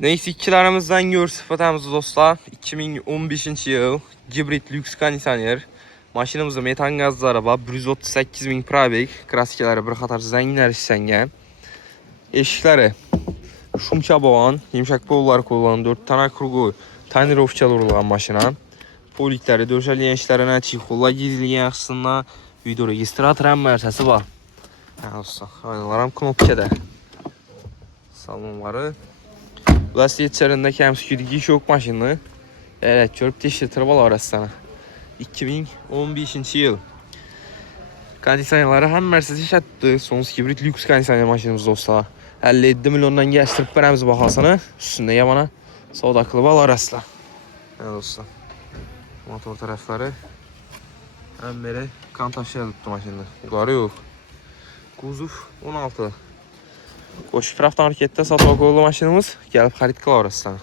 Neyse ikilerimizden gör sıfatımızı dostlar. 2015 yıl hibrid lüks kondisioner. Maşinamızda metan gazlı araba 138 bin probek. Kraskeleri bir qatar zənginlər işlənген. Eşikləri şum çaboğan, yumuşak bollar kullanılan 4 tane krugu tonirovkalı urulan maşina. Polikləri, döşəliyən işlərinə, çixolla gizliyen yaxşısında video registrator əmərsəsi var. Aynalarım knopkada. Salonları. Lastik içerisinde kəmsküdiki iş yok maşını. Evet, görüp teşhirtirib al arasına. 2015 yıl. Kondisyonerləri hem Mercedes işlətdi. Sonsuz hibrid lüks kondisyoner maşinimiz dostlar. 57 milyondan geçtirip verəmiz baxasını. Üstünde yamana savdaqlı al arasına. Evet dostlar. Motor tarafları. Hem beri kantaşıya tuttu maşında. Yukarı yok. Kuzuf 16. Koşu taraftan harekette satmak oldu maşinimiz. Gelip xarid qıla arasına.